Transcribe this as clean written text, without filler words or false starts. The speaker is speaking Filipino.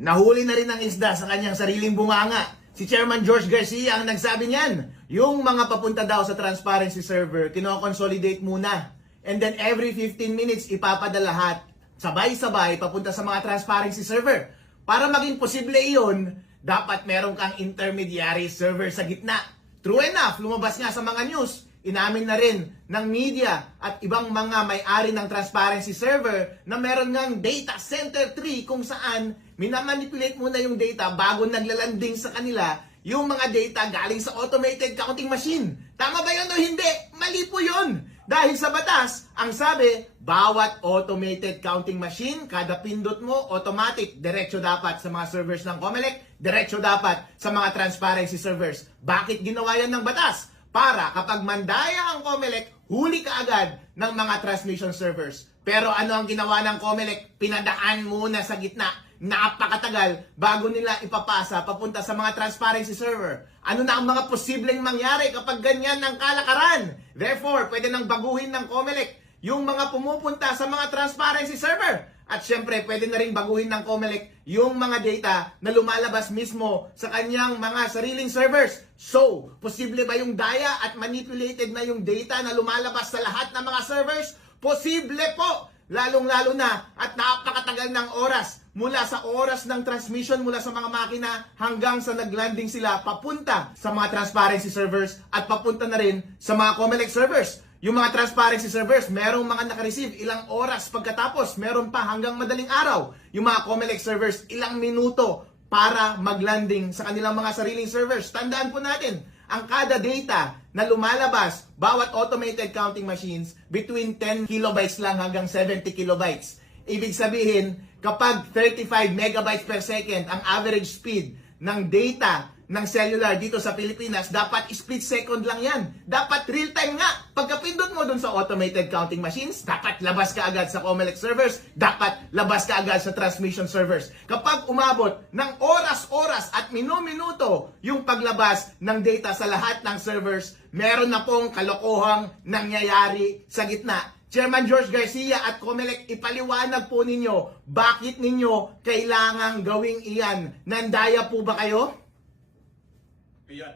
nahuli na rin ng isda sa kanyang sariling bunganga. Si Chairman George Garcia ang nagsabi niyan. Yung mga papunta daw sa transparency server, kino-consolidate muna. And then every 15 minutes, ipapadala lahat sabay-sabay papunta sa mga transparency server. Para maging posible iyon, dapat meron kang intermediary server sa gitna. True enough, lumabas nga sa mga news, inamin na rin ng media at ibang mga may-ari ng transparency server na meron ngang data center tree kung saan minamanipulate muna yung data bago naglalanding sa kanila yung mga data galing sa automated counting machine. Tama ba yun o hindi? Mali po yun. Dahil sa batas, ang sabi, bawat automated counting machine, kada pindot mo, automatic, diretso dapat sa mga servers ng Comelec, diretso dapat sa mga transparency servers. Bakit ginawa yan ng batas? Para kapag mandaya ang Comelec, huli ka agad ng mga transmission servers. Pero ano ang ginawa ng Comelec? Pinadaan muna sa gitna. Napakatagal bago nila ipapasa papunta sa mga transparency server. Ano na ang mga posibleng mangyari kapag ganyan ng kalakaran? Therefore, pwede nang baguhin ng Comelec yung mga pumupunta sa mga transparency server. At syempre, pwede na rin baguhin ng Comelec yung mga data na lumalabas mismo sa kanyang mga sariling servers. So, posible ba yung daya at manipulated na yung data na lumalabas sa lahat ng mga servers? Posible po! Lalong-lalo na at napakatagal ng oras mula sa oras ng transmission mula sa mga makina hanggang sa naglanding sila papunta sa mga transparency servers at papunta na rin sa mga Comelec servers. Yung mga transparency servers, merong mga nakareceive ilang oras pagkatapos, meron pa hanggang madaling araw. Yung mga Comelec servers, ilang minuto para maglanding sa kanilang mga sariling servers. Tandaan po natin, ang kada data na lumalabas, bawat automated counting machines, between 10 kilobytes lang hanggang 70 kilobytes. Ibig sabihin, kapag 35 megabytes per second ang average speed ng data ng cellular dito sa Pilipinas, dapat split second lang yan. Dapat real time nga. Pagkapindot mo dun sa automated counting machines, dapat labas ka agad sa Comelec servers, dapat labas ka agad sa transmission servers. Kapag umabot ng oras-oras at minuto yung paglabas ng data sa lahat ng servers, meron na pong kalokohang nangyayari sa gitna. Chairman George Garcia at Comelec, ipaliwanag po ninyo bakit ninyo kailangang gawing iyan. Nandaya po ba kayo? Ayan.